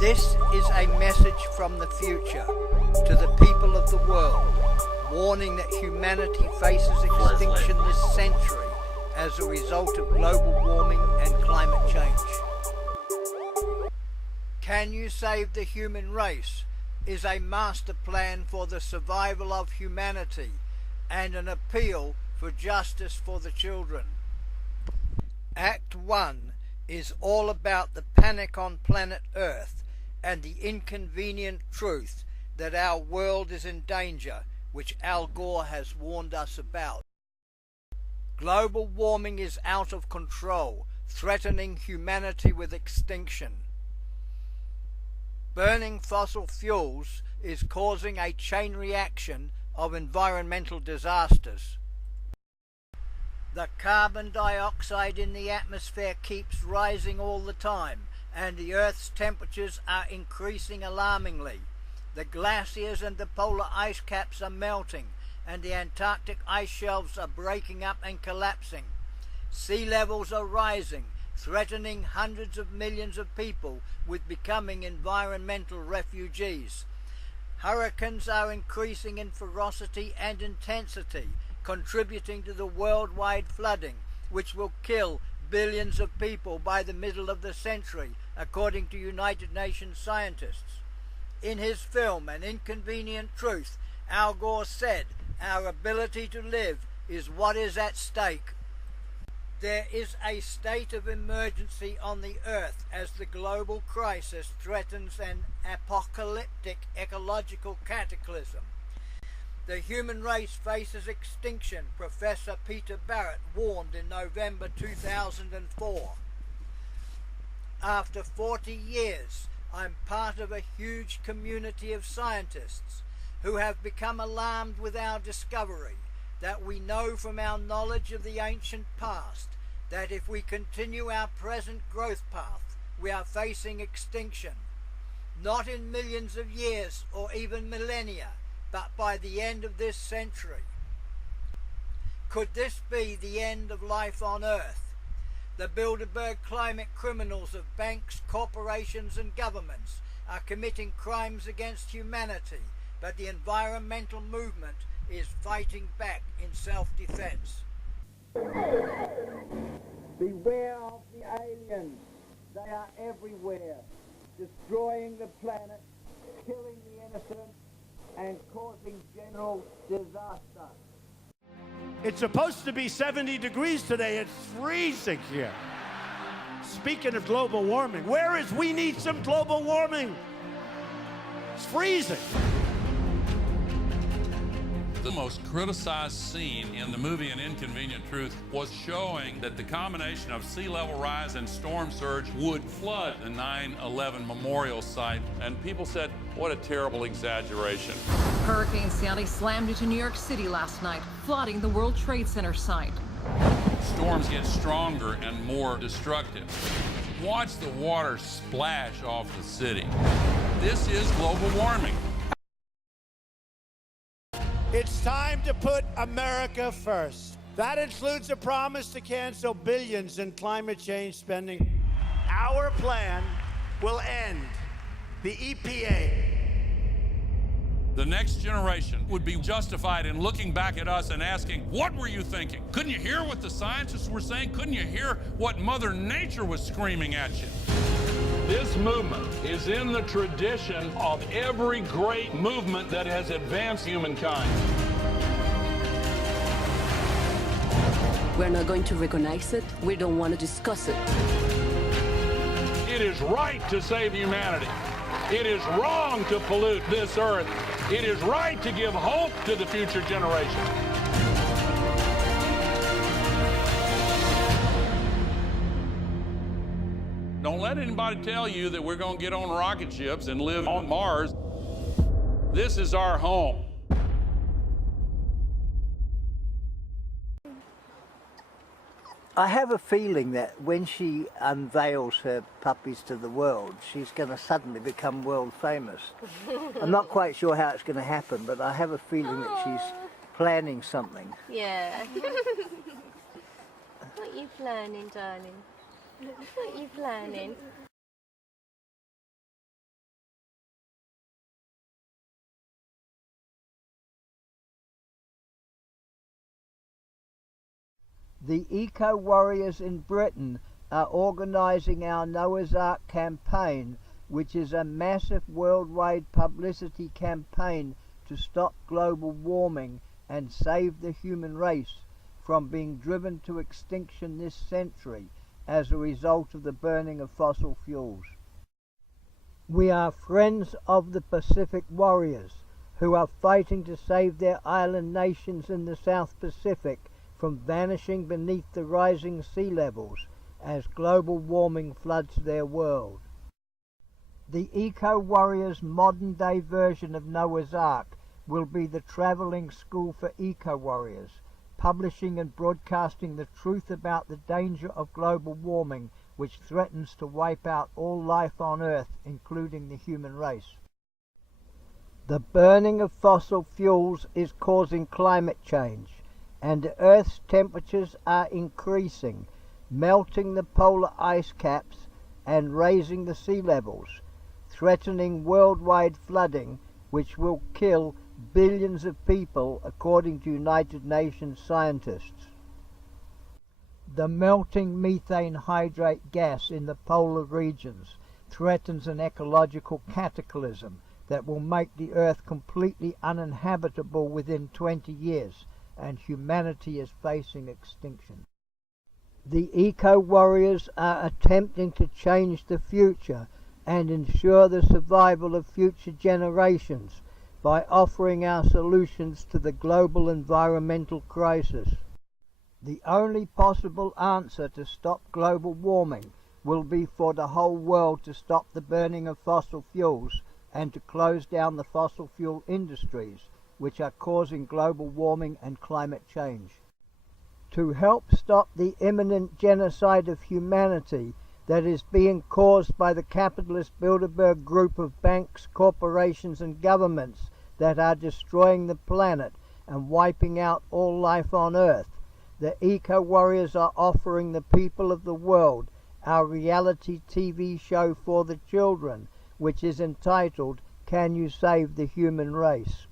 This is a message from the future to the people of the world, warning that humanity faces extinction this century as a result of global warming and climate change. Can You Save the Human Race is a master plan for the survival of humanity and an appeal for justice for the children. Act 1 is all about the panic on planet Earth and the inconvenient truth that our world is in danger, which Al Gore has warned us about. Global warming is out of control, threatening humanity with extinction. Burning fossil fuels is causing a chain reaction of environmental disasters. The carbon dioxide in the atmosphere keeps rising all the time, and the Earth's temperatures are increasing alarmingly. The glaciers and the polar ice caps are melting, and the Antarctic ice shelves are breaking up and collapsing. Sea levels are rising, threatening hundreds of millions of people with becoming environmental refugees. Hurricanes are increasing in ferocity and intensity, contributing to the worldwide flooding, which will kill billions of people by the middle of the century, according to United Nations scientists. In his film, An Inconvenient Truth, Al Gore said, "Our ability to live is what is at stake." There is a state of emergency on the Earth as the global crisis threatens an apocalyptic ecological cataclysm. The human race faces extinction, Professor Peter Barrett warned in November 2004. After 40 years, I'm part of a huge community of scientists who have become alarmed with our discovery that we know from our knowledge of the ancient past that if we continue our present growth path, we are facing extinction, not in millions of years or even millennia, but by the end of this century. Could this be the end of life on Earth? The Bilderberg climate criminals of banks, corporations and governments are committing crimes against humanity, but the environmental movement is fighting back in self-defense. Beware of the aliens. They are everywhere, destroying the planet, killing the innocent, and causing general disaster. It's supposed to be 70 degrees today. It's freezing here. Speaking of global warming, where is we need some global warming? It's freezing. The most criticized scene in the movie An Inconvenient Truth was showing that the combination of sea level rise and storm surge would flood the 9/11 memorial site. And people said, what a terrible exaggeration. Hurricane Sandy slammed into New York City last night, flooding the World Trade Center site. Storms get stronger and more destructive. Watch the water splash off the city. This is global warming. It's time to put America first. That includes a promise to cancel billions in climate change spending. Our plan will end the EPA. The next generation would be justified in looking back at us and asking, what were you thinking? Couldn't you hear what the scientists were saying? Couldn't you hear what Mother Nature was screaming at you? This movement is in the tradition of every great movement that has advanced humankind. We're not going to recognize it. We don't want to discuss it. It is right to save humanity. It is wrong to pollute this earth. It is right to give hope to the future generation. Don't let anybody tell you that we're going to get on rocket ships and live on Mars. This is our home. I have a feeling that when she unveils her puppies to the world, she's going to suddenly become world famous. I'm not quite sure how it's going to happen, but I have a feeling that she's planning something. Yeah. What are you planning, darling? What are you planning? The eco-warriors in Britain are organising our Noah's Ark campaign, which is a massive worldwide publicity campaign to stop global warming and save the human race from being driven to extinction this century as a result of the burning of fossil fuels. We are friends of the Pacific warriors who are fighting to save their island nations in the South Pacific from vanishing beneath the rising sea levels as global warming floods their world. The eco-warriors' modern-day version of Noah's Ark will be the travelling school for eco-warriors, publishing and broadcasting the truth about the danger of global warming, which threatens to wipe out all life on Earth, including the human race. The burning of fossil fuels is causing climate change, and Earth's temperatures are increasing, melting the polar ice caps and raising the sea levels, threatening worldwide flooding, which will kill billions of people, according to United Nations scientists. The melting methane hydrate gas in the polar regions threatens an ecological cataclysm that will make the Earth completely uninhabitable within 20 years, and humanity is facing extinction. The eco-warriors are attempting to change the future and ensure the survival of future generations by offering our solutions to the global environmental crisis. The only possible answer to stop global warming will be for the whole world to stop the burning of fossil fuels and to close down the fossil fuel industries, which are causing global warming and climate change. To help stop the imminent genocide of humanity that is being caused by the capitalist Bilderberg group of banks, corporations and governments that are destroying the planet and wiping out all life on Earth, the eco-warriors are offering the people of the world our reality TV show for the children, which is entitled, Can You Save the Human Race?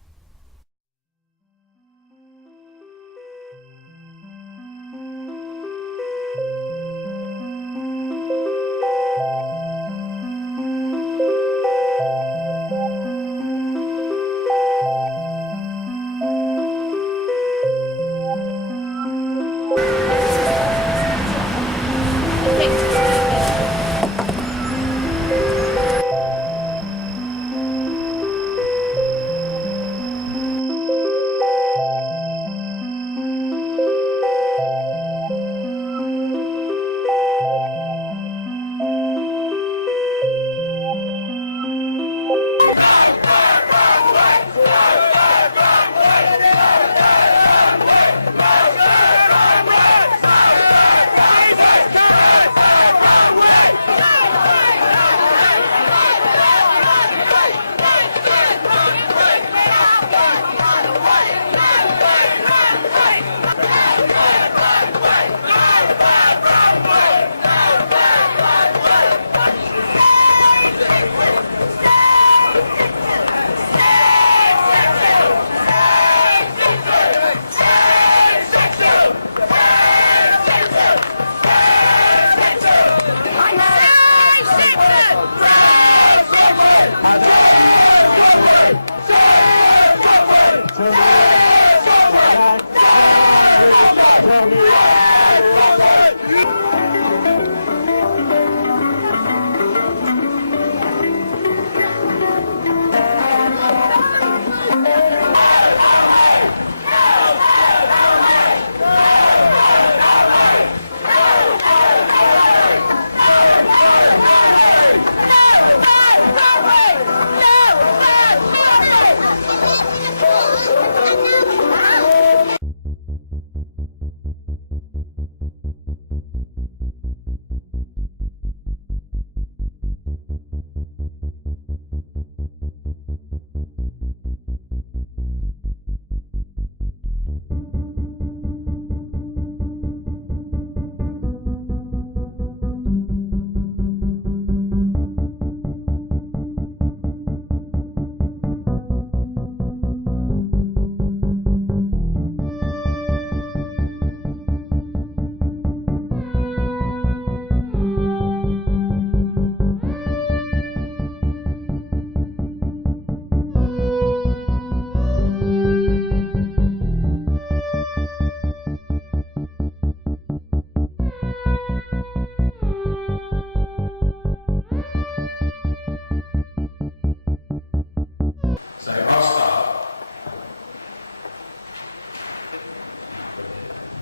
So I'll start.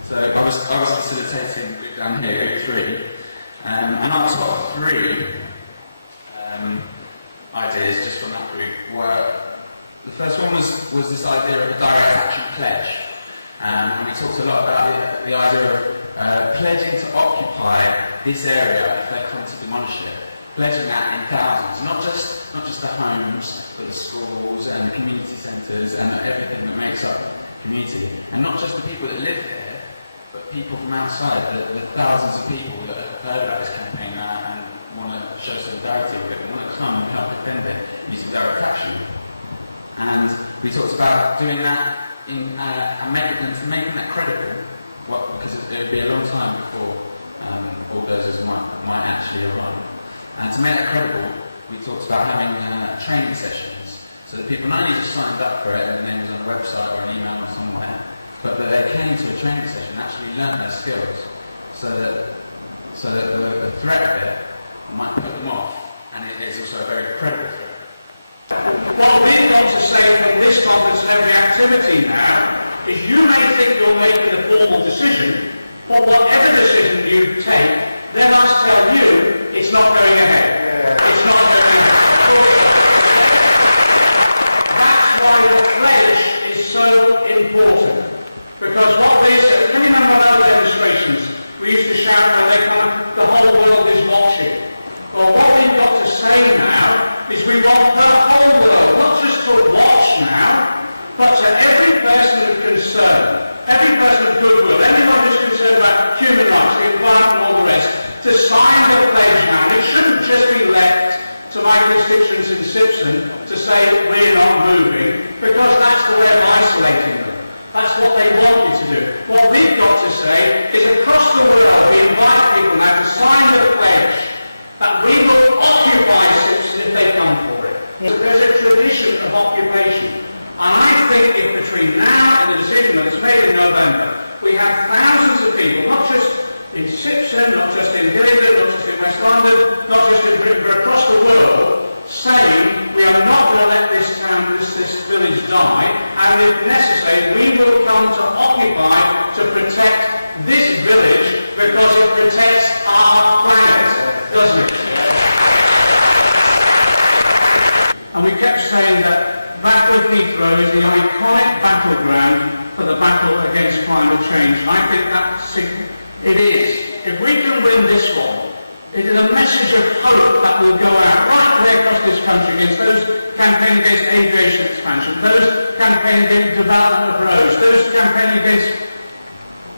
So I was facilitating group down here, group 3, and I got 3 ideas just from that group. Where the first one was this idea of a direct action pledge, and we talked a lot about the idea of pledging to occupy this area if they come to demolish it. Pledging that in thousands, not just the homes, but the schools and the community centres and everything that makes up community, and not just the people that live here, but people from outside, the thousands of people that have heard about this campaign and want to show solidarity with it and want to come and help defend it using direct action. And we talked about doing that and making that credible, because it would be a long time before bulldozers might actually arrive. And to make that credible, we talked about having training sessions so that people not only just signed up for it and the name was on a website or an email or somewhere, but that they came to a training session and actually learned their skills, so that the threat of it might put them off, and it is also a very credible threat. What we've got to say from this conference and every activity now is you may think you're making a formal decision, but whatever decision you take, let us tell you it's not going ahead. It's not going ahead. That's why the pledge is so important. Because what we said, can you remember on other demonstrations, we used to shout when they come, the whole world is watching. Well, what we've got to say now is we want the whole world, not just to watch now, but to every person of concern, every person of goodwill, anyone who's concerned about human rights, the environment and all the rest, to sign the pledge now. It shouldn't just be left to my constituents in Simpson to say we're not moving, because that's the way of isolating them. That's what they want you to do. What we've got to say is across the world we invite people now to sign the pledge that we will occupy Simpson if they come for it. So there's a tradition of occupation. And I think if between now and the decision that's made in November, we have thousands of people, not just in Simpson, not just in Hillingdon, not just in West London, not just in Britain, but across the world, saying we are not going to let this town, this village die, and if necessary, we will come to occupy to protect this village because it protects our planet, doesn't it? And we kept saying that Battle of Heathrow is the iconic battleground for the battle against climate change. And I think it is. If we can win this one, it is a message of hope that will go out right way across this country against those campaigning against aviation expansion, those campaigning against development of roads, those campaigning against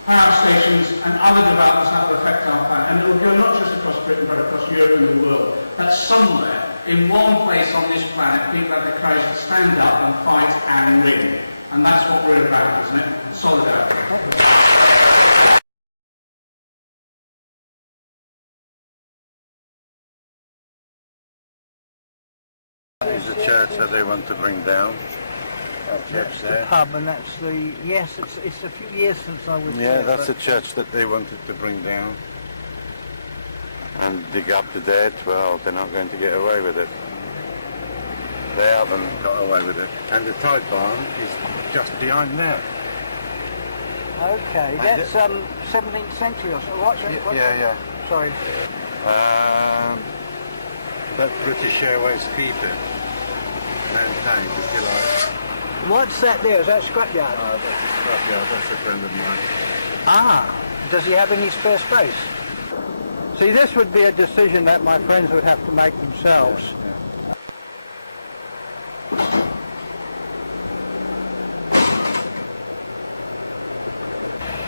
power stations and other developments that will affect our planet. And it will go not just across Britain but across Europe and the world. That somewhere, in one place on this planet, people have the courage to stand up and fight and win. And that's what we're about, isn't it? Solidarity. Is the church that they want to bring down. That's the pub, and that's the, yes, it's a few years since I was there. Yeah, that's the church that they wanted to bring down and dig up the dead. Well, they're not going to get away with it. They haven't got away with it. And the tide barn is just behind there. Okay, and that's 17th century or so. What's Yeah. Sorry. That British Airways keeper maintained, if you like. What's that there? Is that scrapyard? That's a scrapyard, that's a friend of mine. Ah, does he have any spare space? See, this would be a decision that my friends would have to make themselves. Yeah.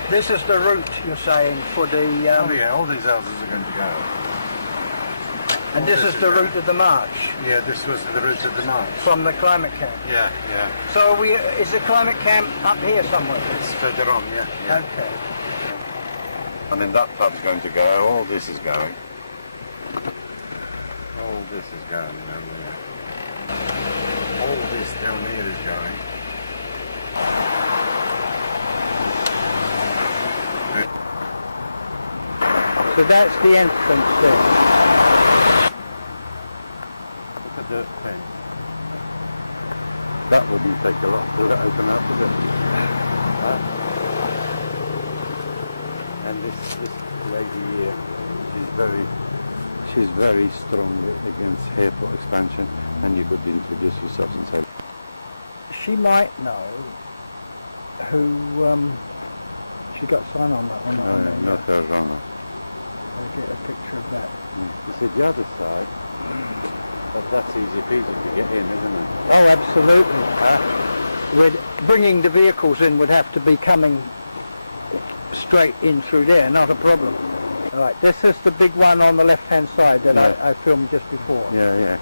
This is the route, you're saying, for the... Oh yeah, all these houses are going to go. And this is the route of the march? Yeah, this was the route of the march. From the climate camp? Yeah. So is the climate camp up here somewhere? It's further on, yeah. Okay. I mean, that pub's going to go, all this is going. All this is going down there. All this down here is going. So that's the entrance there. Look at the fence. That wouldn't take a lot to open up, would it? And this lady here, she's very strong against airport expansion, and you could introduce yourself and say, she might know who she got signed on that one. No, not her runner. I'll get a picture of that. You said the other side, but that's easy peasy to get in, isn't it? Oh, absolutely. With bringing the vehicles in would have to be coming straight in through there, not a problem. All right, this is the big one on the left-hand side that I filmed just before. Yeah, yeah.